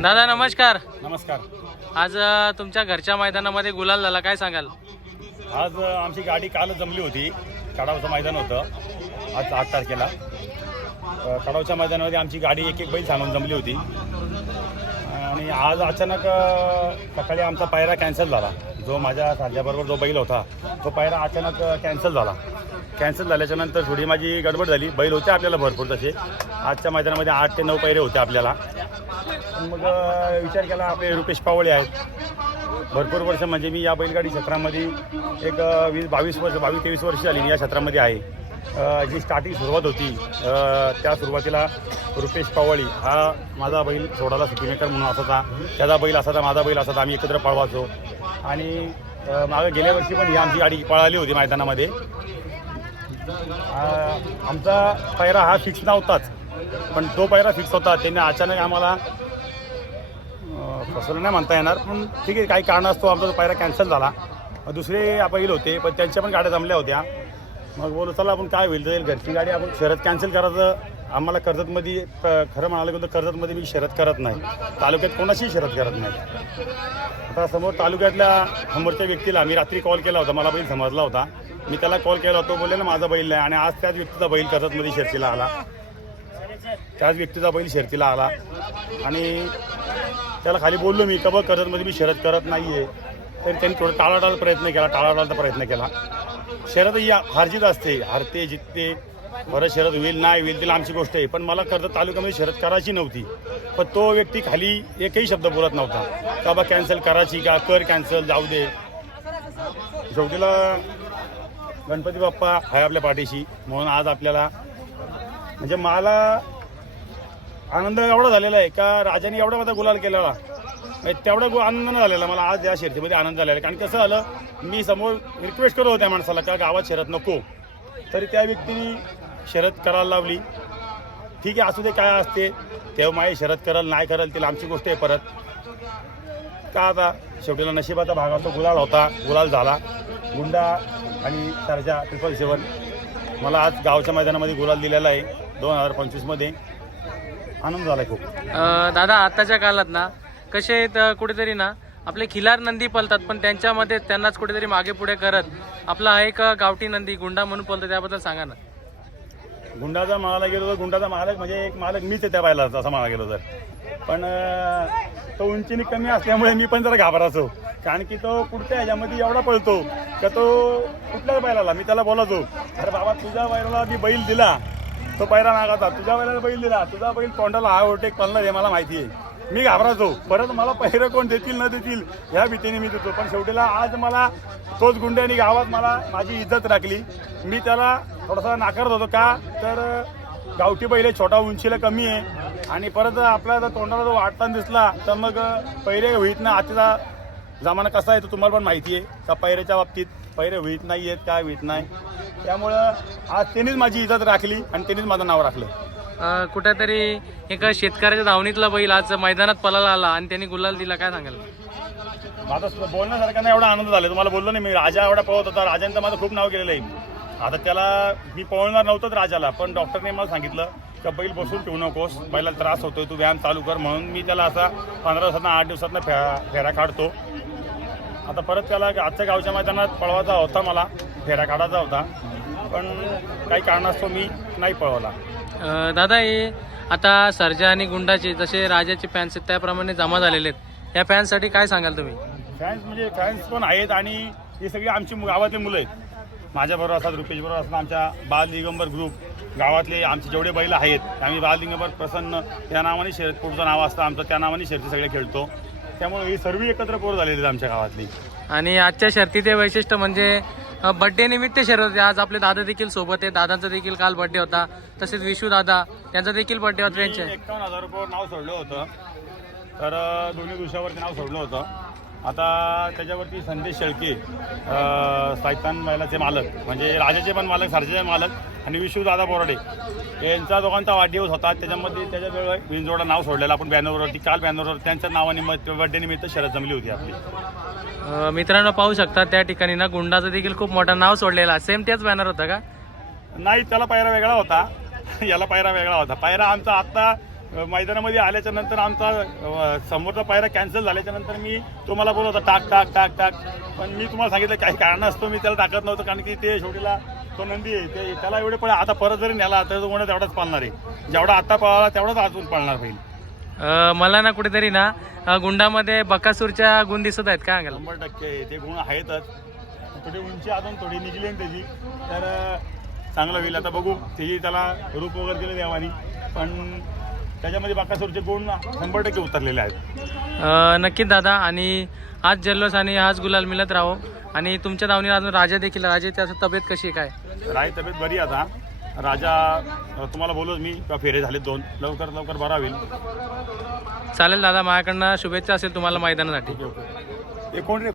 दादा नमस्कार. नमस्कार. आज अ, तुमच्या घरच्या मैदानामध्ये गुलाल झाला काय सांगाल? आज अ, आमची गाडी काल जमली होती. कडावचं मैदान होतं. आज आठ तारखेला. अ, कडावच्या मैदानामध्ये आमची गाडी एक एक बैल सांगून जमली होती. आणि आज अचानक अ, सकाळी आमचा पायरा कॅन्सल झाला. जो माझ्या साध्याबरोबर जो बैल होता तो पायरा अचानक कॅन्सल झाला. कॅन्सल झाल्याच्यानंतर थोडी माझी गडबड झाली. बैल होते आपल्याला भरपूर तसे. आजच्या मैदानामध्ये आठ ते नऊ पैरे होते आपल्याला. पण मग विचार केला आपले रुपेश पावळे आहेत. भरपूर वर्ष म्हणजे मी या बैलगाडी क्षेत्रामध्ये एक वीस बावीस वर्ष बावीस तेवीस वर्ष झाली मी या क्षेत्रामध्ये आहे. जी स्टार्टिंग सुरुवात होती त्या सुरुवातीला रुपेश पावळी हा माझा बैल सोडाला सिटीमेकर म्हणून असायचा. त्याचा बैल असायचा माझा बैल असायचा आम्ही एकत्र पळवायचो. आणि मागं गेल्या वर्षी पण ही आमची गाडी पळाली होती मैदानामध्ये. आमचा पायरा हा फिक्स नव्हताच. पण तो पायरा फिक्स होता त्यांनी अचानक आम्हाला फसवलं नाही म्हणता येणार पण ठीक आहे काही कारणास्तव आमचा तो पायरा कॅन्सल झाला. दुसरे बैल होते पण त्यांच्या पण गाड्या जमल्या होत्या. मग बोलू चला आपण काय होईल जाईल घरची गाडी आपण शरद कॅन्सल करायचं. आम्हाला कर्जतमध्ये खरं खरं म्हणाले तर कर्जतमध्ये मी शर्यत करत नाही. तालुक्यात कोणाशीही शर्यत करत नाही. आता समोर तालुक्यातल्या समोरच्या व्यक्तीला मी रात्री कॉल केला होता मला बैल समजला होता. मी त्याला कॉल केला होता तो बोलले ना माझा बैल नाही. आणि आज त्याच व्यक्तीचा बैल कर्जतमध्ये शर्तीला आला. त्याच व्यक्तीचा बैल शर्तीला आला. आणि त्याला खाली बोललो मी का बघ कर्जतमध्ये म्हणजे मी शरद करत नाही आहे तर त्यांनी थोडं टाळाटाळ प्रयत्न केला टाळाटाळचा प्रयत्न केला. शरद ही हारजीत असते हारते जितते. बरं शरद होईल नाही होईल तिला आमची गोष्ट आहे. पण मला कर्जत तालुक्यामध्ये शरद करायची नव्हती. पण तो व्यक्ती खाली एकही शब्द बोलत नव्हता. का बा कॅन्सल करायची का? कर कॅन्सल जाऊ दे. शेवटीला गणपती बाप्पा आहे आपल्या पाठीशी. म्हणून आज आपल्याला म्हणजे मला आनंद एवढा झालेला आहे. का राजाने एवढा माझा गुलाल केलेला. म्हणजे तेवढा गु आनंद नाही झालेला. मला आज या शर्तीमध्ये आनंद झालेला आहे. कारण कसं झालं मी समोर रिक्वेस्ट करत होत्या माणसाला का गावात शरद नको. तरी त्या व्यक्तीने शरद करायला लावली. ठीक आहे असू दे काय असते. तेव्हा माई शरद करल नाही करल तिला आमची गोष्ट आहे परत. का आता? शेवटीला नशिबाचा भाग असतो गुलाल होता. गुलाल झाला. गुंडा आणि सरजा ट्रिपल सेवन मला आज गावच्या मैदानामध्ये गुलाल दिलेला आहे. दोन हजार पंचवीसमध्ये. आनंद झाला खूप. अ, दादा आताच्या काळात ना कसे आहेत, अ, कुठेतरी ना आपले खिलार नंदी पलतात पण त्यांच्यामध्ये त्यांनाच कुठेतरी मागे पुढे करत आपला हा एक गावठी नंदी गुंडा म्हणून पलतो त्याबद्दल सांगा ना. गुंडाचा म्हणायला गेलो तर गुंडाचा मालक म्हणजे एक मालक मीच आहे त्या बायला असं म्हणायला गेलो तर. पण अं, तो उंचीने कमी असल्यामुळे मी पण जरा घाबरायचो कारण की तो पुढच्या ह्याच्यामध्ये एवढा पळतो का तो कुठल्याच बैलाला मी त्याला बोलायचो अरे बाबा तुझ्या बैलाला मी बैल दिला तो पहिला नागाचा. तुझ्या बैलाला बैल दिला. तुझा बैल तोंडाला हा ओटेक पडला हे मला माहिती आहे. मी घाबरायचो. परत मला पहिरं कोण देतील न देतील ह्या भीतीने मी देतो. पण शेवटीला आज मला तोच गुंड्यानी गावात मला माझी इज्जत राखली. मी त्याला थोडासा नाकारत होतो का? तर गावठी बैल छोटा उंचीला कमी आहे. आणि परत आपला जर तोंडाला जो वाटताना दिसला तर मग पहिरे होईत ना. आजचा जमाना कसा आहे तो तुम्हाला पण माहिती आहे. का पैऱ्याच्या बाबतीत? पहिरे होईत नाही आहेत काय होईत नाही. त्यामुळं आज त्यांनीच माझी इज्जत राखली आणि त्यांनीच माझं नाव राखलं. अ, कुठेतरी एका शेतकऱ्याच्या धावणीतला बैल आज मैदानात पलाला आला आणि त्यांनी गुलाल दिला काय सांगाल? माझं सुद्धा बोलण्यासारखा नाही एवढा आनंद झाला. तुम्हाला बोललो नाही मी राजा एवढा पळत होता. राजाने तर माझं खूप नाव केलेलं आहे. आता त्याला मी पळवणार नव्हतंच राजाला पण डॉक्टरने मला सांगितलं का बैल बसून ठेवू नकोस बैलाला त्रास होतोय तू व्यायाम चालू कर. म्हणून मी त्याला असा पंधरा दिवसांना आठ दिवसांना फे फेरा काढतो. आता परत त्याला आजच्या गावच्या मैदानात पळवायचा होता मला. फेरा काढायचा होता. पण काही कारणास्तव मी नाही पळवला. अ, दादा हे आता सर्जा आणि गुंडाचे जसे राजाचे फॅन्स आहेत त्याप्रमाणे जमा झालेले आहेत. या फॅन्ससाठी काय सांगाल तुम्ही? फॅन्स म्हणजे फॅन्स पण आहेत आणि ही सगळी आमची मु- गावातली मुलं आहेत. माझ्याबरोबर असतात रुपेश बरोबर असतात आमच्या बाल दिगंबर ग्रुप गावातले आमचे जेवढे बैल आहेत आम्ही बाल दिगंबर प्रसन्न त्या नावाने शर्यत पुढचं नाव असतं आमचं त्या नावाने शर्यती सगळे खेळतो. त्यामुळे ही सर्व एकत्र पोर झालेली आहेत आमच्या गावातली. आणि आजच्या शर्तीचे वैशिष्ट्य म्हणजे बड्डे निमित्त शर्यत होते. आज आपले दादा देखील सोबत आहे दादांचा देखील काल बड्डे होता. तसेच विशू दादा त्यांचा देखील बड्डे होता. त्यांचे एकावन्न हजार रुपये नाव सोडलं होतं. तर दोन्ही दिवसावरती नाव सोडलं होतं. आता त्याच्यावरती संदेश शेळके साहित्यान महिलाचे मालक म्हणजे राजाचे पण मालक सारजेचे मालक आणि विशू दादा बोराडे यांचा दोघांचा वाढदिवस होता. त्याच्यामध्ये त्याच्याजवळ विंजोडा नाव सोडलेलं. आपण बॅनरवरती काल बॅनरवर त्यांच्या नावानिमित्त बर्थडे निमित्त शरद जमली होती आपली. मित्रांनो पाहू शकता त्या ठिकाणी ना गुंडाचं देखील खूप मोठं नाव सोडलेलं सेम तेच बॅनर होतं का? नाही त्याला पायरा वेगळा होता. याला पायरा वेगळा होता. पायरा आमचा आत्ता मैदानामध्ये आल्याच्यानंतर आमचा समोरचा पायरा कॅन्सल झाल्याच्यानंतर मी तुम्हाला बोलत होता टाक टाक टाक टाक. पण मी तुम्हाला सांगितलं काही कारण असतो मी त्याला टाकत नव्हतं कारण की ते शेवटीला तो नंदी आहे. ते त्याला एवढे पण आता परत जरी नेला तर तो कोणा तेवढाच पाळणार आहे. जेवढा आता पळाला तेवढाच अजून पाळणार होईल. मला ना कुठेतरी ना गुंडामध्ये बकासूरच्या गुण दिसत आहेत काय शंभर टक्के ते गुण आहेतच. थोडी उंची अजून थोडी निघली त्याची. तर चांगलं होईल. आता बघू. त्याची त्याला रूप वगैरे दिलं देवानी. पण त्याच्यामध्ये बाकासूरचे गुण शंभर टक्के उतरलेले आहेत. नक्कीच दादा. आणि आज जल्लोष आणि आज गुलाल मिळत राहो. आणि तुमच्या दावणीला अजून राजा देखील राजाची त्याची तब्येत कशी आहे काय? राय तब्येत बरी आता. राजा तुम्हाला बोलूच मी का फेरे झाले दोन. लवकर लवकर बरा होईल. चालेल दादा माझ्याकडनं शुभेच्छा असेल तुम्हाला मैदानासाठी. Okay okay. कोण रे